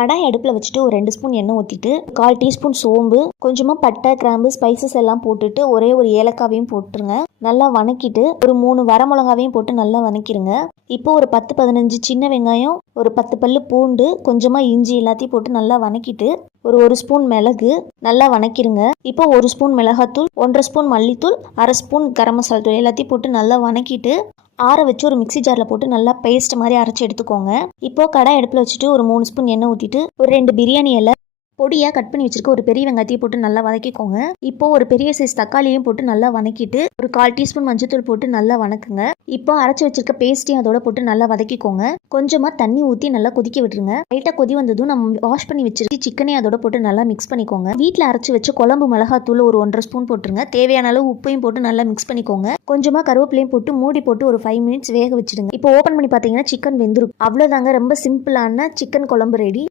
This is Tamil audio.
கடாய் அடுப்பில் வச்சுட்டு ஒரு 2 ஸ்பூன் எண்ணெய் ஊற்றிட்டு 1/4 டீஸ்பூன் சோம்பு, கொஞ்சமாக பட்டை, கிராம்பு, ஸ்பைசஸ் எல்லாம் போட்டுட்டு ஒரே ஒரு ஏலக்காவையும் போட்டுருங்க. நல்லா வணக்கிட்டு ஒரு 3 வரமிளகாவையும் போட்டு நல்லா வணக்கிடுங்க. இப்போ ஒரு 10-15 சின்ன வெங்காயம், ஒரு 10 பல்லு பூண்டு, கொஞ்சமாக இஞ்சி எல்லாத்தையும் போட்டு நல்லா வணக்கிட்டு ஒரு ஸ்பூன் மிளகு நல்லா வணக்கிடுங்க. இப்போ 1 ஸ்பூன் மிளகாத்தூள், 1/2 ஸ்பூன் மல்லித்தூள், 1/2 ஸ்பூன் கரம் மசாலா தூள் எல்லாத்தையும் போட்டு நல்லா வணக்கிட்டு ஆற வச்சு ஒரு மிக்ஸி ஜாரில் போட்டு நல்லா பேஸ்ட் மாதிரி அரைச்சி எடுத்துக்கோங்க. இப்போ கடாய் அடுப்பில் வச்சுட்டு ஒரு 3 ஸ்பூன் எண்ணெய் ஊற்றிட்டு ஒரு 2 பிரியாணி இலை பொடியாக கட் பண்ணி வச்சிருக்க ஒரு பெரிய வெங்காயத்தையும் போட்டு நல்லா வதக்கிக்கோங்க. இப்போ ஒரு பெரிய சைஸ் தக்காளியும் போட்டு நல்லா வதக்கிட்டு ஒரு 1/4 டீஸ்பூன் மஞ்சத்தூள் போட்டு நல்லா வணக்குங்க. இப்போ அரைச்சி வச்சிருக்க பேஸ்ட்டையும் அதோட போட்டு நல்லா வதக்கிக்கோங்க. கொஞ்சமாக தண்ணி ஊற்றி நல்லா கொதிக்க விட்டுருங்க. லைட்டாக கொதி வந்ததும் நம்ம வாஷ் பண்ணி வச்சிருக்க சிக்கனையும் அதோட போட்டு நல்லா மிக்ஸ் பண்ணிக்கோங்க. வீட்டில் அரைச்சி வச்சு குழம்பு மிளகாத்தூள் ஒரு 1/2 ஸ்பூன் போட்டுருங்க. தேவையான அளவு உப்பையும் போட்டு நல்லா மிக்ஸ் பண்ணிக்கோங்க. கொஞ்சமாக கருவேப்பிலையும் போட்டு மூடி போட்டு ஒரு 5 மினிட்ஸ் வேக வச்சிடுங்க. இப்போ ஓப்பன் பண்ணி பார்த்தீங்கன்னா சிக்கன் வெந்துரும். அவ்வளோதாங்க, ரொம்ப சிம்பிளான சிக்கன் குழம்பு ரெடி.